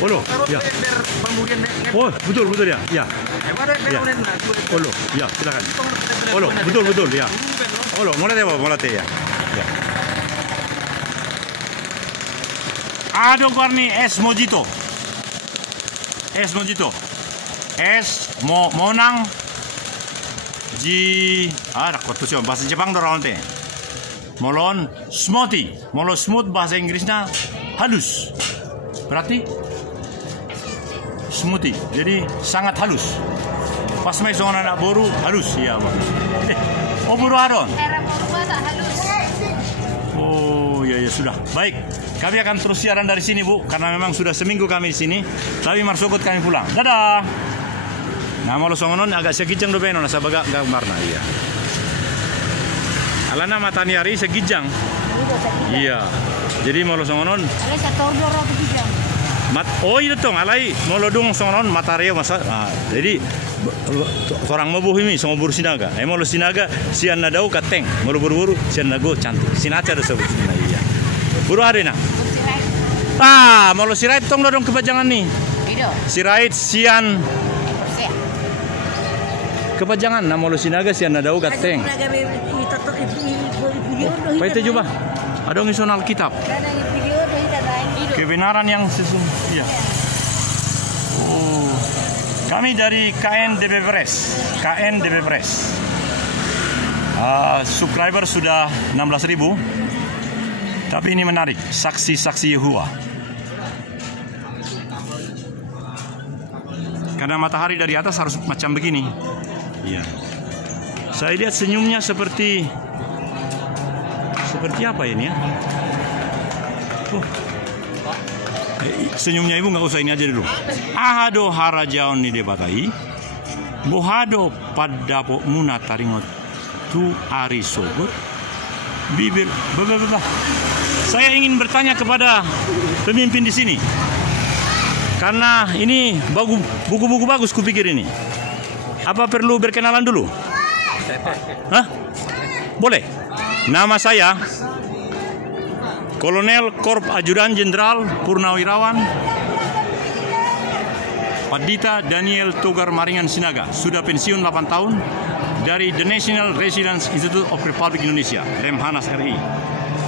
Oh loh, ya. Oh betul ya, ya. Ya. Oh loh, ya silakan. Oh loh, betul ya. Oh loh, mulai ya. Ya. Ada warni es mojito. Es monang bahasa Jepang dorong teh. Molon smoothie. Molon smooth bahasa Inggrisnya halus. Berarti smoothie. Jadi sangat halus. Pas mai soalnya anak boru halus ya, Bang. Oh, boru adon. Era boru tak halus. Oh, ya sudah. Baik. Kami akan terus siaran dari sini, Bu, karena memang sudah seminggu kami di sini. Tapi marsokot kami pulang. Dadah. Nah, mau songonon agak segijang do beno nasa baga gambarna iya. Alana matani hari segijang. Iya. Jadi mau songonon Ada satu doro segijang. Oh iya tong alai mau lodong songonon matario masa. Nah, jadi orang mabuh ini sama buru sinaga. Mau lo sinaga sian nadau kateng. Mau buru-buru sian nago cantik. Sinaca ada sebut sina iya. Buru ada na. Mau lo sirait tong lodong kepajangan nih. Sirait sian kepajangan nama lo sinaga sian nadau kateng. Baik coba. Ada ngisonal kitab. Kebenaran yang sesungguhnya. Oh. Kami dari KNDB Press. Subscriber sudah 16.000. Tapi ini menarik, saksi-saksi Yehova. Karena matahari dari atas harus macam begini. Iya. Saya lihat senyumnya seperti apa ini ya? Senyumnya ibu nggak usah ini aja dulu. Ahado harajaon ni debatai. Bohado padapo muna taringot tu ari sogot. Bibir Saya ingin bertanya kepada pemimpin di sini. Karena ini buku-buku bagus kupikir ini. Apa perlu berkenalan dulu? Hah? Boleh. Nama saya Kolonel Korp Ajudan Jenderal Purnawirawan Padita Daniel Togar Maringan Sinaga. Sudah pensiun 8 tahun dari The National Residence Institute of Republic Indonesia, Lemhanas RI.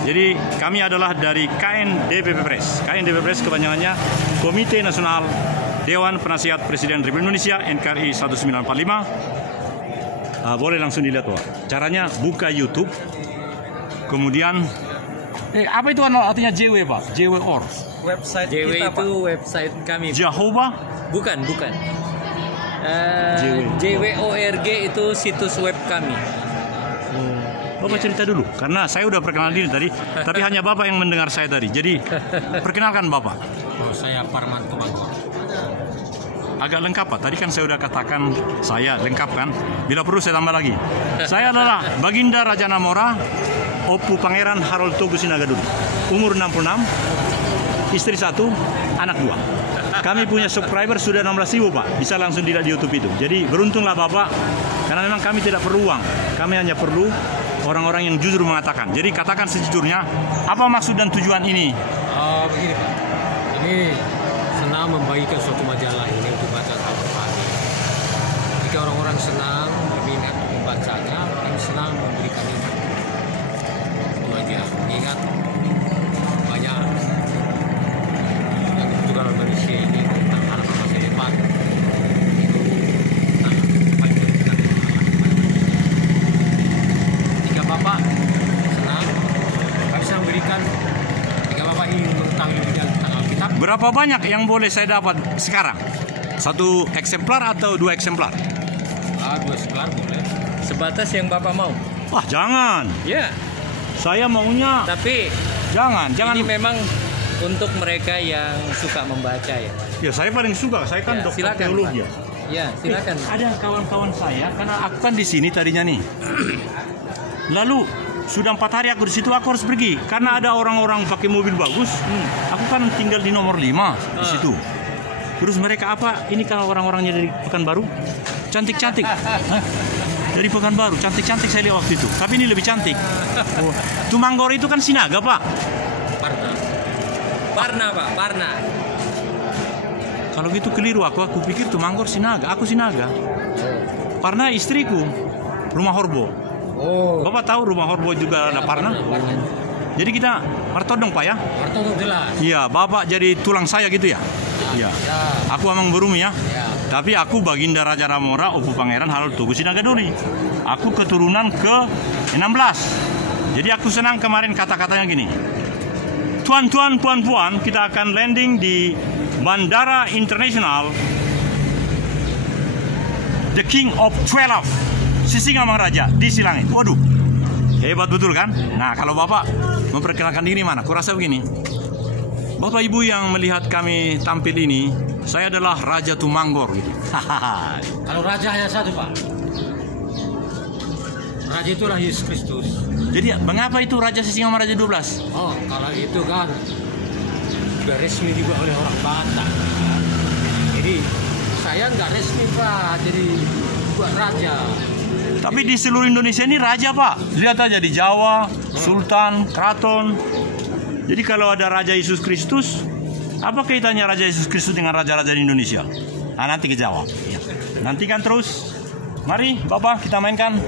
Jadi kami adalah dari KNDP Press. KNDP Press kepanjangannya Komite Nasional Dewan Penasihat Presiden Republik Indonesia NKRI 1945. Boleh langsung dilihat, Pak. Caranya buka YouTube. Kemudian apa itu artinya JW, Pak? JW Or. Website JW kita, itu Pak. Website kami. Jehovah? Bukan. JWORG itu situs web kami. Bapak cerita dulu, karena saya udah perkenalan diri tadi, tapi hanya Bapak yang mendengar saya tadi. Jadi perkenalkan Bapak. Oh, saya Parman Tumangkor. Agak lengkap, Pak. Tadi kan saya udah katakan saya lengkap kan. Bila perlu saya tambah lagi. Saya adalah Baginda Raja Namora, Opu Pangeran Harold Togo Sinaga dulu. Umur 66, istri 1, anak 2. Kami punya subscriber sudah 16.000, Pak. Bisa langsung dilihat di YouTube itu. Jadi beruntunglah Bapak, karena memang kami tidak perlu uang. Kami hanya perlu orang-orang yang jujur mengatakan. Jadi katakan sejujurnya, apa maksud dan tujuan ini? Begini, Pak. Ini senang membagikan suatu majalah ini untuk baca kami. Jika orang-orang senang berminat membacanya, kami senang memberikan ini. Itu aja. Mengingat banyak yang dibutuhkan oleh manusia ini tentang harapan masa depan. Jika Bapak senang, kami bisa memberikan. Jika Bapak ingin mengetahui tentang Alkitab. Berapa banyak yang boleh saya dapat sekarang? 1 eksemplar atau 2 eksemplar? 2 eksemplar boleh. Sebatas yang Bapak mau. Wah, jangan. Ya. Saya maunya. Tapi jangan. Ini memang untuk mereka yang suka membaca ya. Ya, saya paling suka. Saya kan dokter teologi. Ya, silakan. Ada kawan-kawan saya, karena aku kan di sini tadinya nih. Lalu sudah 4 hari aku di situ, aku harus pergi karena ada orang-orang pakai mobil bagus. Aku kan tinggal di nomor 5 di situ. Terus mereka apa? Ini kalau orang-orangnya dari Pekanbaru cantik-cantik. Dari Pekanbaru cantik-cantik saya lihat waktu itu. Tapi ini lebih cantik. Oh. Tumanggor itu kan Sinaga, Pak. Parna, Pak. Parna. kalau gitu keliru aku pikir Tumangkor Sinaga, aku Sinaga. Parna istriku rumah Horbo. Oh. Bapak tahu rumah Horbo juga ada Parna? Jadi kita martodong Pak ya? Martodong jelas. Iya, Bapak jadi tulang saya gitu ya? Iya. Aku amang berumi ya. Tapi aku Baginda Raja Namora, Opu Pangeran Harold Tugu Sinaga Duri. Aku keturunan ke-16. Jadi aku senang kemarin kata-katanya gini. Tuan-tuan, puan-puan, kita akan landing di Bandara Internasional The King of 12 Sisingamangaraja di Silangit. Waduh, hebat betul kan? Nah, kalau Bapak memperkenalkan diri mana? Kurasa begini. Bapak Ibu yang melihat kami tampil ini, saya adalah Raja Tumangkor gitu. Kalau raja hanya satu, Pak. Raja itulah Yesus Kristus. Jadi mengapa itu Raja Sisingamangaraja 12? Oh, kalau itu kan sudah resmi juga oleh orang Batak. Jadi saya nggak resmi, Pak. Jadi buat raja. Tapi di seluruh Indonesia ini raja, Pak. Lihat aja di Jawa, Sultan, Keraton. Jadi kalau ada Raja Yesus Kristus, apa kaitannya Raja Yesus Kristus dengan raja-raja di Indonesia? Nah, nanti kejawab. Nantikan terus. Mari, Bapak, kita mainkan.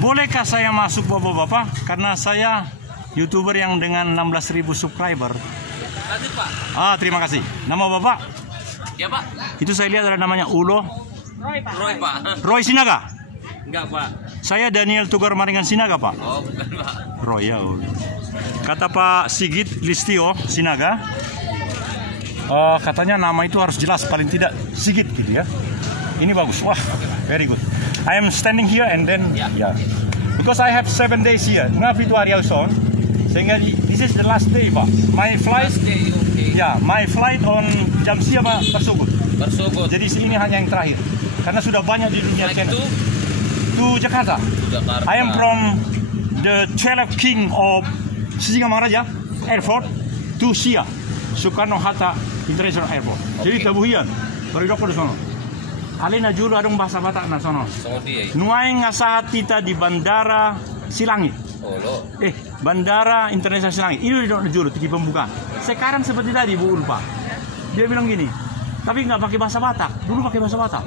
Bolehkah saya masuk Bapak-bapak? Karena saya YouTuber yang dengan 16.000 subscriber. Lanjut, Pak. Terima kasih. Nama Bapak? Ya, Pak. Itu saya lihat ada namanya Ulo. Roy, Pak. Roy Sinaga? Enggak, Pak. Saya Daniel Tugar Maringan Sinaga, Pak. Oh, bukan, Pak. Roy ya. Kata Pak Sigit Listio Sinaga, katanya nama itu harus jelas, paling tidak Sigit gitu ya. Ini bagus. Wah, very good. I am standing here and then because I have 7 days here. Ngapi itu hari Auson. Sehingga this is the last day, Pak. My flight. Last day, okay. Ya, my flight on jam siapa tersebut. Jadi ini hanya yang terakhir. Karena sudah banyak di dunia channel. To Jakarta. Jakarta. I am from the 12 King of Sisingamaraja Airport to SIA, Soekarno-Hatta International Airport. Jadi tabuhian, peridok di sono. Alina julu adong bahasa Batak na sono. Nuai ngasahat kita di Bandara Silangit. Bandara Internasional Silangit. Ini udah julu tiki pembukaan. Sekarang seperti tadi Bu Ulfa. Dia bilang gini, tapi nggak pakai bahasa Batak. Dulu pakai bahasa Batak.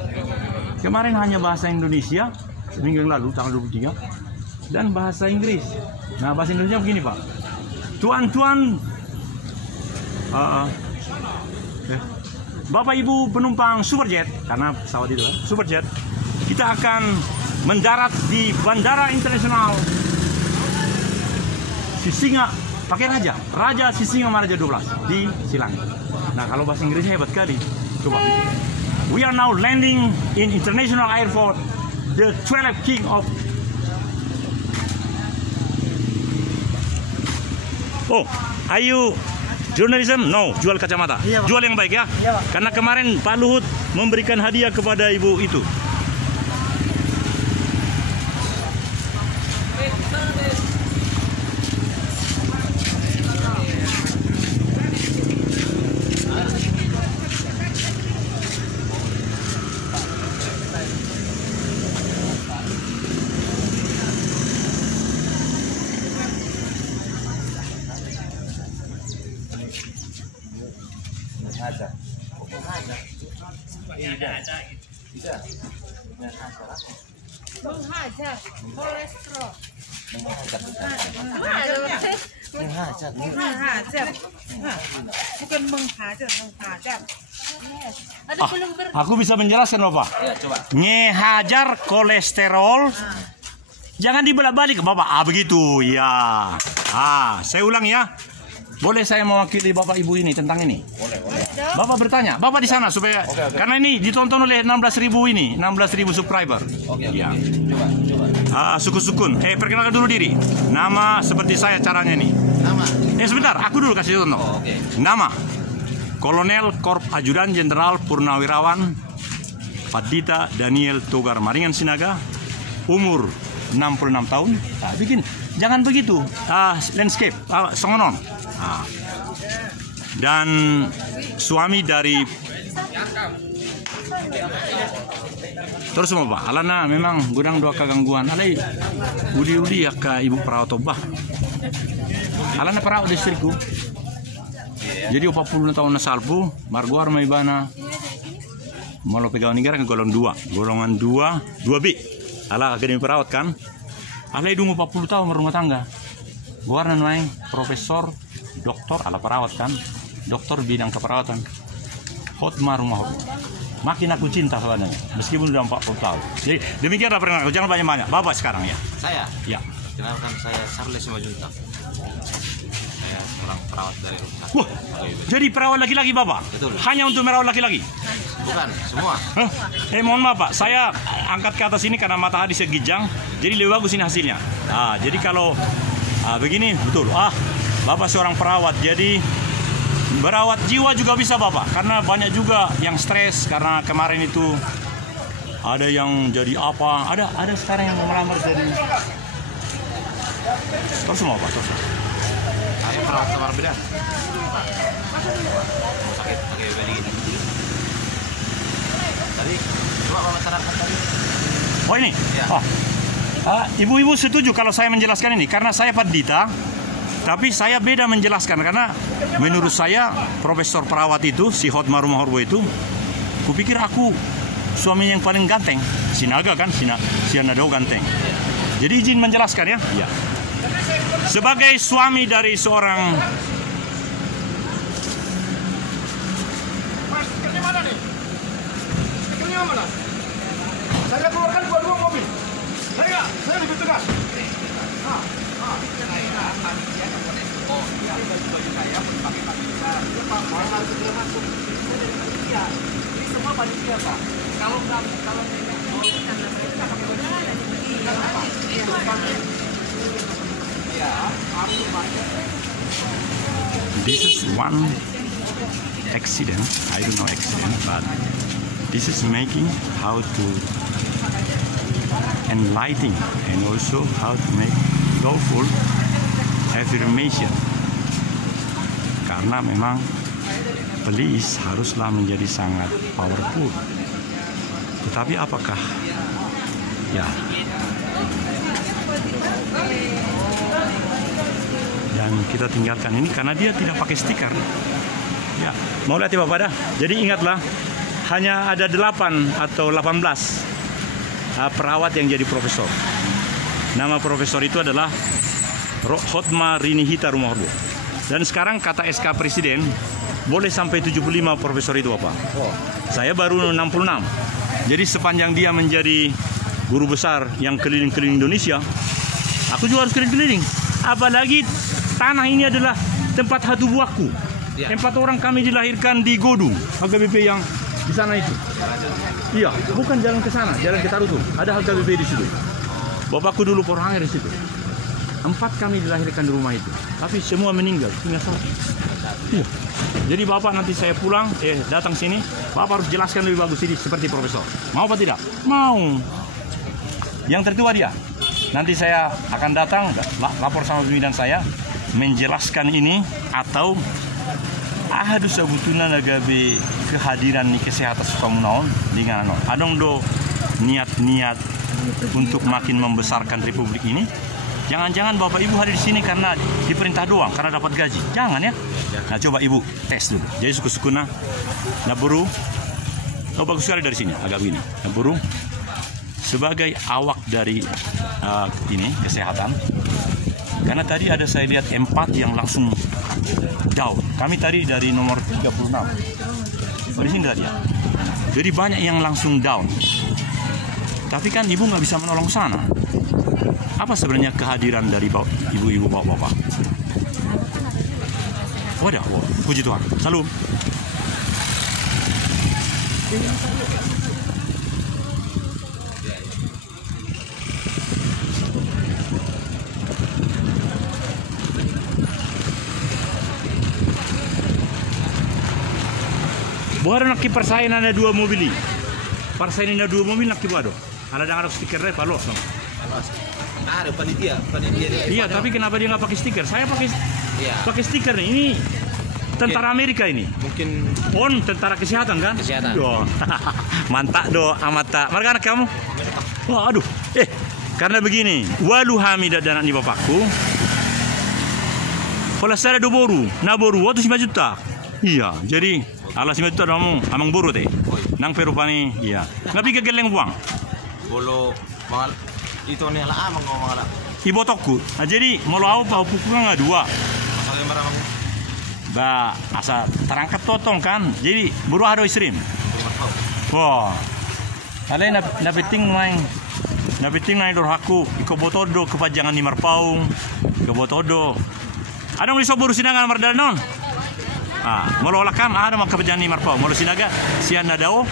Kemarin hanya bahasa Indonesia, seminggu yang lalu tanggal 23, dan bahasa Inggris. Nah, bahasa Indonesia begini Pak. Tuan-tuan, Bapak Ibu penumpang Superjet, karena pesawat itu kan, Superjet, kita akan mendarat di Bandara Internasional Sisinga, pakai Raja Sisingamaraja 12 di Silangit. Nah, kalau bahasa Inggrisnya hebat sekali. Coba. We are now landing in International Airport, the 12th King of. Oh, are you journalism? No, jual kacamata. Iya, jual yang baik ya. Iya, Pak. Karena kemarin Pak Luhut memberikan hadiah kepada ibu itu. Menghajar kolesterol. Menghajar. Bukan menghajar. Aku bisa menjelaskan Bapak. Ya, coba. Ngehajar kolesterol. Jangan dibolak-balik Bapak. Begitu ya. Saya ulang ya. Boleh saya mewakili Bapak Ibu ini tentang ini? Boleh. Bapak bertanya, Bapak di sana supaya karena ini ditonton oleh 16.000 ini, 16.000 subscriber. Ya. Coba. Sukun. Perkenalkan dulu diri. Nama seperti saya caranya nih. Nama. Sebentar, aku dulu kasih contoh. Nama Kolonel Korp Ajudan Jenderal Purnawirawan Padita Daniel Togar Maringan Sinaga, umur 66 tahun. Bikin jangan begitu. Landscape, songonon. Dan suami dari terus semua Pak. Alana memang gudang dua kegangguan. Alai udi ya ke ibu perawat obah. Alana perawat distriku. Jadi 40 tahun nasalpu, marguar maibana. Malu pegang negara ke golongan 2B. Ala akademi perawat kan. Alai dungu 40 tahun berumah tangga. Guarna naik profesor, doktor ala perawat kan. Dokter bidang keperawatan. Hotmar rumah hobi. Makin aku cinta soalnya, meskipun udah 40 tahun. Jadi demikianlah perkenalkan, jangan banyak-banyak. Bapak sekarang ya. Saya? Ya. Kenalkan saya Charles Simajuntak. Saya seorang perawat dari rumah. Wah, jadi perawat laki-laki Bapak? Betul. Hanya untuk merawat laki-laki? Bukan, semua. Mohon maaf Pak, saya angkat ke atas ini karena matahari segijang, jadi lebih bagus ini hasilnya. Jadi kalau begini, betul. Bapak seorang perawat, jadi berawat jiwa juga bisa Bapak, karena banyak juga yang stres karena kemarin itu ada yang jadi apa, ada sekarang yang mau melamar jadi terus semua Pak. Saya perawat kamar bedah. Sakit pakai beli ini. Tadi coba masyarakat tadi. Oh ini? Ya. Ibu-ibu setuju kalau saya menjelaskan ini karena saya Padita. Tapi saya beda menjelaskan karena menurut saya profesor perawat itu si Hotmar rumah Horbo itu, kupikir aku suami yang paling ganteng, Sinaga kan, Sianado ganteng. Jadi izin menjelaskan ya. Ya. Sebagai suami dari seorang saya keluarkan dua mobil. Saya lebih tegas. This is one accident. I don't know accident, but this is making how to enlightening and also how to make lawful affirmation. Karena memang police haruslah menjadi sangat powerful. Tetapi apakah ya, dan kita tinggalkan ini karena dia tidak pakai stiker. Ya, mau lihat ya Bapak dah. Jadi ingatlah, hanya ada 8 atau 18 perawat yang jadi profesor. Nama profesor itu adalah Hotma Rinihita Rumahorbo. Dan sekarang kata SK Presiden boleh sampai 75 profesor itu Bapak. Saya baru 66. Jadi sepanjang dia menjadi guru besar yang keliling-keliling Indonesia, aku juga harus keliling-keliling. Apalagi tanah ini adalah tempat hatu buahku. 4 orang kami dilahirkan di Godung, HKBP yang di sana itu. Iya, bukan jalan ke sana, jalan ke Tarutung. Ada HKBP di situ. Bapakku dulu Porhanger di situ. 4 kami dilahirkan di rumah itu, tapi semua meninggal, tinggal 1. Iya. Jadi Bapak nanti saya pulang, datang sini, Bapak harus jelaskan lebih bagus ini seperti profesor. Mau apa tidak? Mau. Yang tertua dia. Nanti saya akan datang, lapor sama pimpinan saya, menjelaskan ini atau ada sebetulnya nagabe kehadiran ni kesehatan Sukamunaon dengan adong do niat-niat untuk makin membesarkan republik ini. Jangan-jangan Bapak Ibu hadir di sini karena diperintah doang, karena dapat gaji. Jangan ya. Nah, coba Ibu tes dulu. Jadi suku-sukuna Naburu. Oh, bagus sekali dari sini, agak begini. Naburu sebagai awak dari ini kesehatan. Karena tadi ada saya lihat 4 yang langsung down. Kami tadi dari nomor 36. Di sini tadi ya. Jadi banyak yang langsung down. Tapi kan Ibu nggak bisa menolong sana. Apa sebenarnya kehadiran dari ibu-ibu bapak-bapak? Wadah, puji Tuhan. Salam. Bukan nak persain ada 2 mobil. Persain ada 2 mobil nak kibado. Ada dengar stiker deh, palos. Ada panitia Iya, tapi kenapa dia nggak pakai stiker? Saya pakai stiker nih. Ini tentara Amerika ini. Mungkin tentara kesehatan kan? Kesehatan. Mantap do amata. Marga anak kamu? Wah, aduh. Karena begini, walu hamida dan anak ni bapakku. Kalau saya ada boru, naboru waktu 5 juta. Iya, jadi alas 5 juta dong, amang boru teh. Nang perupani, iya. Nggak pikir geleng buang. bolo mangal itu nih lah amang ngomong lah. Ibotokku. Nah, jadi mau apa pukulnya nggak 2. Masalahnya marang Ba, asa terangkat totong kan. Jadi buru hado isrim. Wah. Kalian nabiting main dorhaku iko botodo kepajangan di Marpaung. Iko botodo. Adong iso buru sinangan mardanon. Molo lakam ada mak kepajangan di Marpaung. Molo sinaga sian nadao.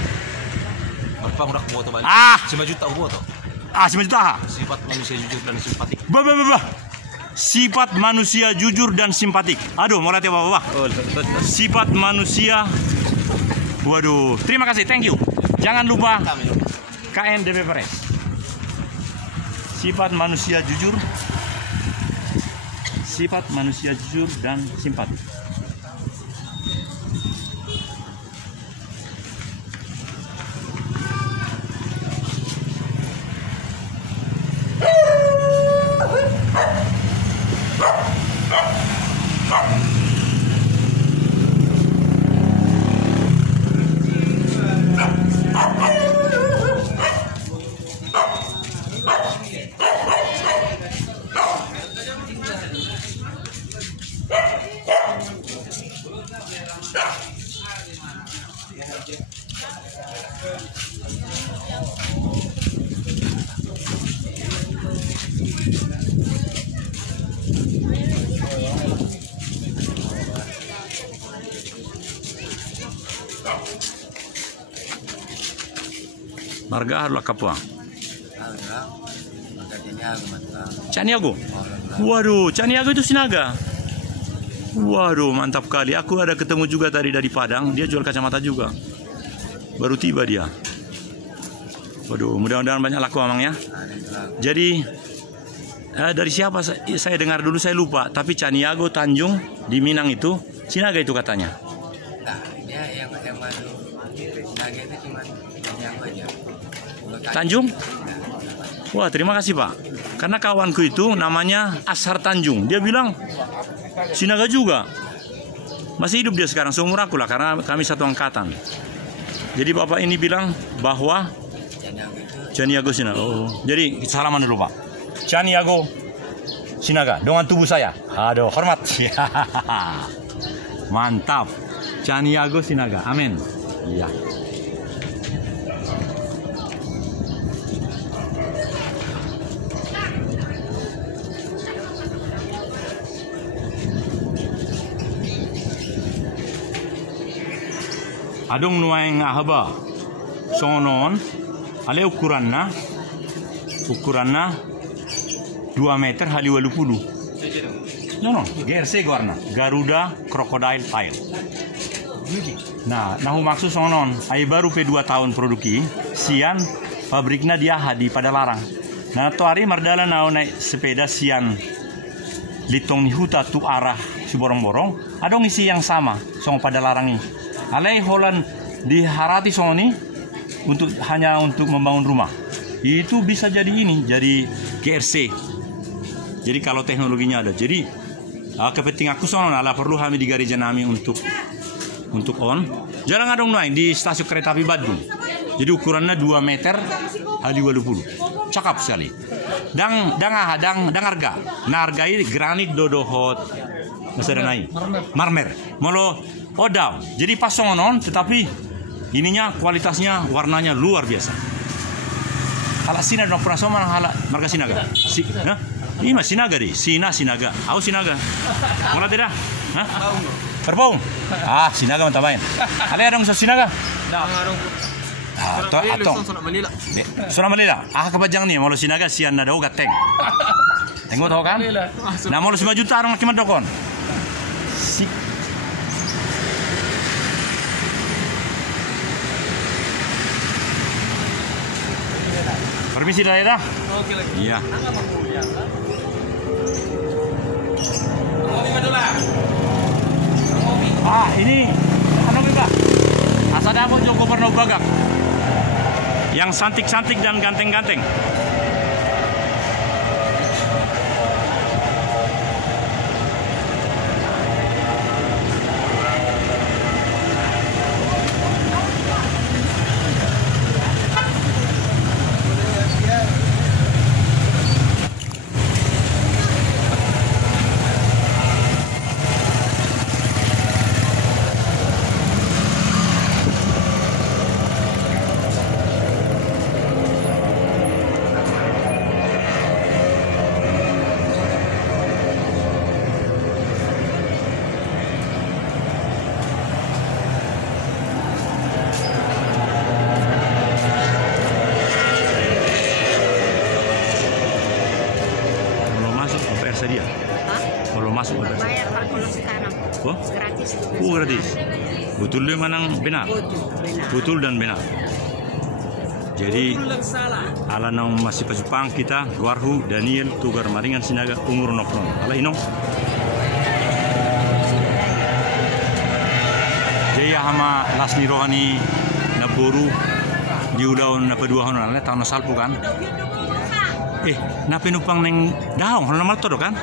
Marpaung rak boto balik. 5 juta boto. 5 juta. Sifat manusia jujur dan simpatik. Sifat manusia jujur dan simpatik. Aduh, mau lihat ya Bapak. Sifat manusia. Waduh, terima kasih, thank you. Jangan lupa KN DPPRS. Sifat manusia jujur. Sifat manusia jujur dan simpatik. Marga harus kapua. Caniago. Waduh, Caniago itu Sinaga. Waduh, mantap kali. Aku ada ketemu juga tadi dari Padang. Dia jual kacamata juga. Baru tiba dia. Waduh, mudah-mudahan banyak laku amang ya. Jadi dari siapa saya dengar dulu, saya lupa. Tapi Caniago Tanjung di Minang itu Sinaga itu katanya. Nah, dia yang maju Sinaga itu cuma Caniago aja. Tanjung? Wah, terima kasih Pak. Karena kawanku itu namanya Ashar Tanjung. Dia bilang Sinaga juga. Masih hidup dia sekarang, seumur aku lah, karena kami satu angkatan. Jadi Bapak ini bilang bahwa Caniago Sinaga. Oh, jadi salaman dulu Pak. Caniago Sinaga dengan tubuh saya. Aduh, hormat. Mantap. Caniago Sinaga. Amin. Iya. Adong nuaing ahaba sonon ale ukuranna 2 meter hali 80. No, GRC warna Garuda Crocodile Tail. Nah maksud sonon ai baru pe 2 tahun produksi sian pabriknya dia di Padalarang. Nah to hari mardala naik sepeda sian litong ni huta tu arah Siborong-borong adong isi yang sama song Padalarang ini. Alai Holland diharati Sony hanya untuk membangun rumah. Itu bisa jadi ini, jadi GRC. Jadi kalau teknologinya ada. Jadi kepentingan aku sono ala perlu kami di gereja nami untuk on. Jarang ada naik di stasiun kereta api Badung. Jadi ukurannya 2 meter kali 80. Cakap sekali. Dan harga. Nah harga ini granit dodohot. Masih ada naik. Marmer. Molo odam. Jadi pas sonon tetapi ininya kualitasnya warnanya luar biasa. Hala Sinaga pernah sama hala marga Sinaga. Nah, ini mah Sinaga deh. Sinaga. Aku Sinaga. Mula tidak? Hah? Terbong. Sinaga mantap main. Hala ada musuh Sinaga? Atau Sona Malila. Kebajang nih mau Sinaga sian ada gateng. Tengok tahu kan? Nah mau 5 juta orang makin dokon. Permisi daerah. Oke lagi. Iya. Ini ano ba? Asada mo Joko Perno Bagak. Yang cantik-cantik dan ganteng-ganteng. Dia. Kalau masuk ada. Bayar Pak kalau sekarang. Oh? Gratis. Gratis. Betul dia manang benar. Betul dan benar. Jadi ala nang masih pasupang kita Warhu Daniel Tugar Maringan Sinaga umur nopron. Ala inong. Jaya hama lasni rohani naboru diudaon na paduahon ala tahun salpu kan. Napinupang neng daong, kalau normal todo kan?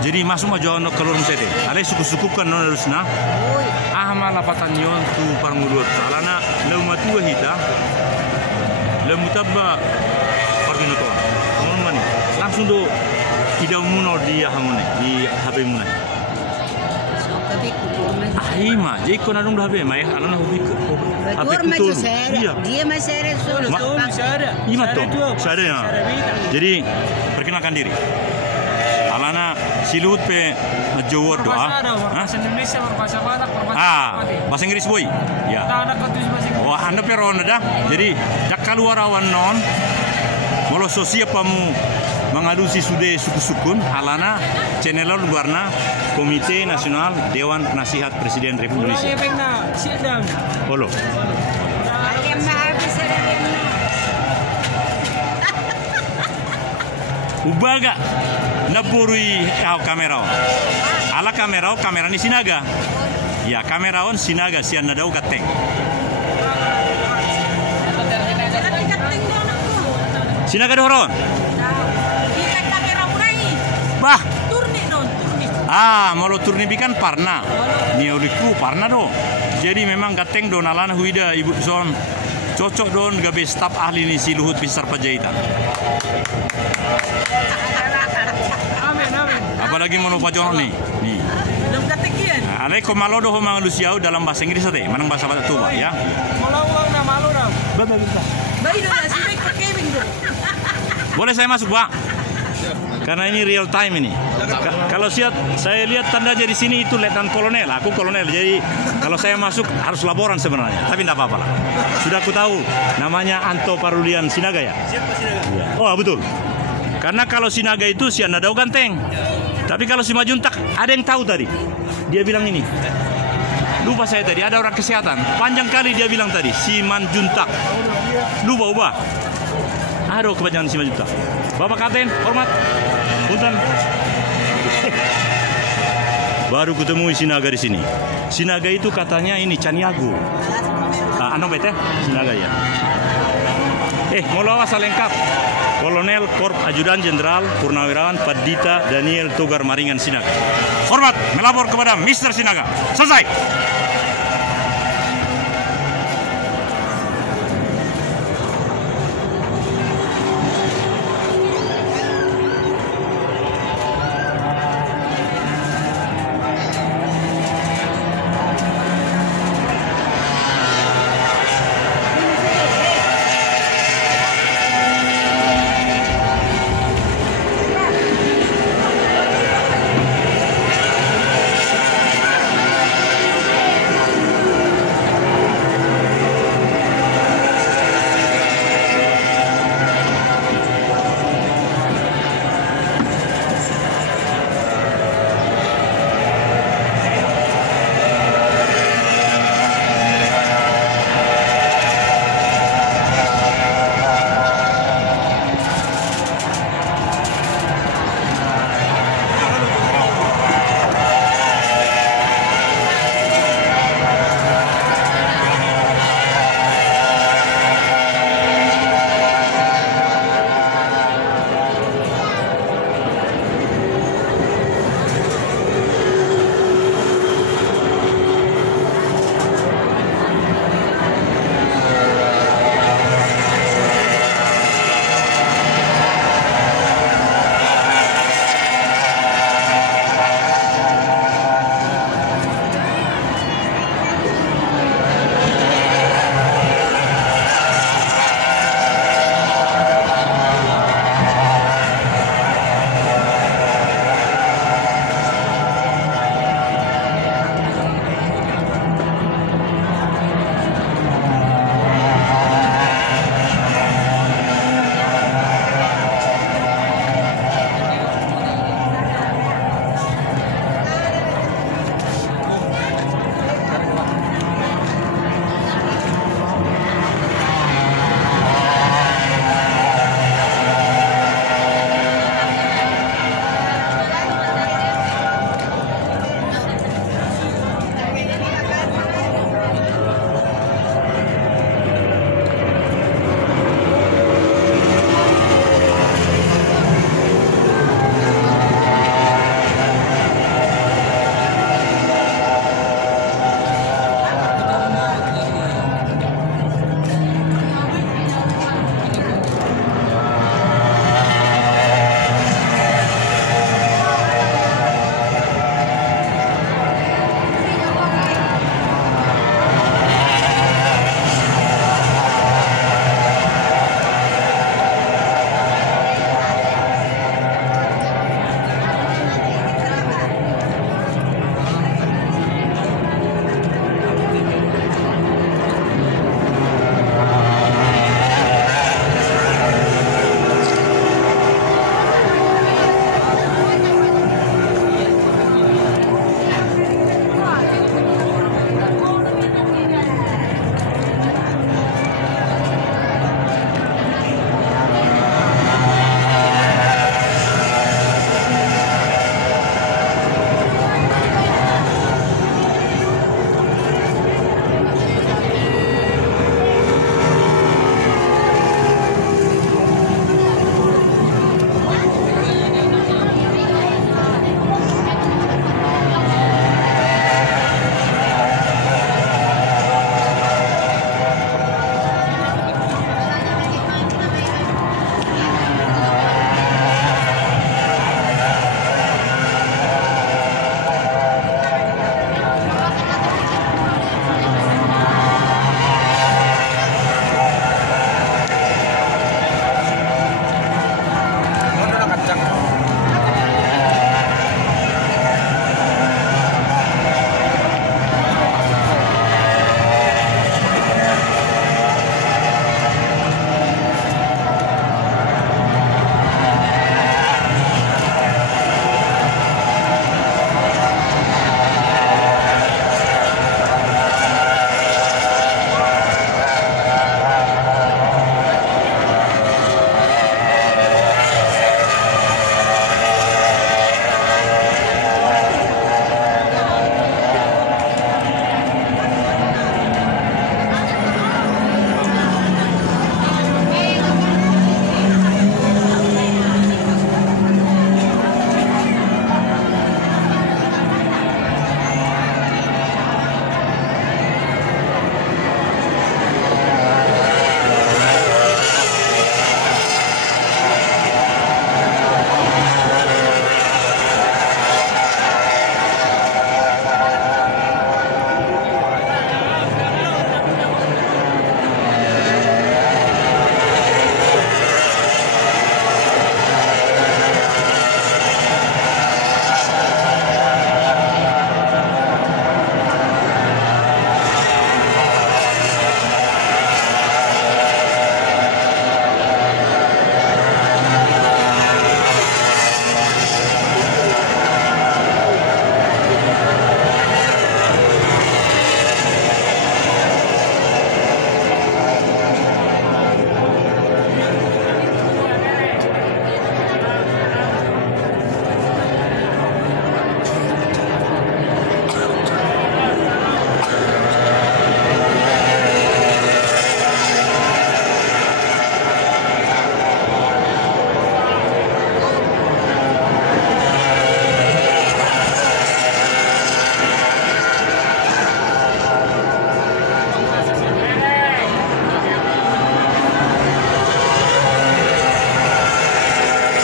Jadi masuk aja no kelurung sete. Ada suku-suku kan no harusna. Malapatan yon tu pangulur. Alana leumatua hita. Leumutaba paginoto. Kamu mani. Langsung do idau muno di hamune di HP muna. Mah, jadi kau nadung dah HP, mah alana hobi HP kutul. Iya. Dia masih ada solo. Iya tuh, saya ya. Jadi perkenalkan diri. Alana silut pe Jawa doa. Bahasa Indonesia, bahasa Batak, bahasa Inggris boy. Ya. Wah, anda peron dah. Jadi dak keluar awan non. Kalau sosial pamu mengadusi sude suku-sukun alana channel warna Komite Nasional Dewan Penasihat Presiden Republik Indonesia. Holo. Ubaga naburui kamera. Ala kamera ni Sinaga. Ya kamera on Sinaga sian nadau kateng. Sinaga doron. Bah. Mau turni bikan parna. Ni uliku parna do. Jadi memang gateng do nalana huida ibu son. Cocok don gabe staf ahli ni si Luhut Binsar Panjaitan. Amin, amin. Apalagi mau pajon nih. Nih. Alai ko malo do mga Lusiao dalam bahasa Inggris ate. Manang bahasa Batak tuba ya. Malau na malu dah. Boleh saya masuk, Pak? Karena ini real time ini. Kalau saya lihat tandanya di sini itu Letnan Kolonel, aku kolonel. Jadi kalau saya masuk harus laporan sebenarnya, tapi tidak apa-apa lah. Sudah aku tahu namanya Anto Parulian Sinaga ya. Siapa Sinaga? Oh betul. Karena kalau Sinaga itu si Andadau Ganteng. Tapi kalau si Majuntak ada yang tahu tadi. Dia bilang ini. Lupa saya tadi ada orang kesehatan. Panjang kali dia bilang tadi si Manjuntak. Lupa ubah. Aduh kepanjangan si Majuntak. Bapak Kapten, hormat. Punten. Baru ketemu Sinaga di sini. Sinaga itu katanya ini Caniago. Ano bete? Sinaga ya. Mau lawas lengkap. Kolonel Korp Ajudan Jenderal Purnawirawan Padita Daniel Togar Maringan Sinaga. Hormat melapor kepada Mr. Sinaga. Selesai.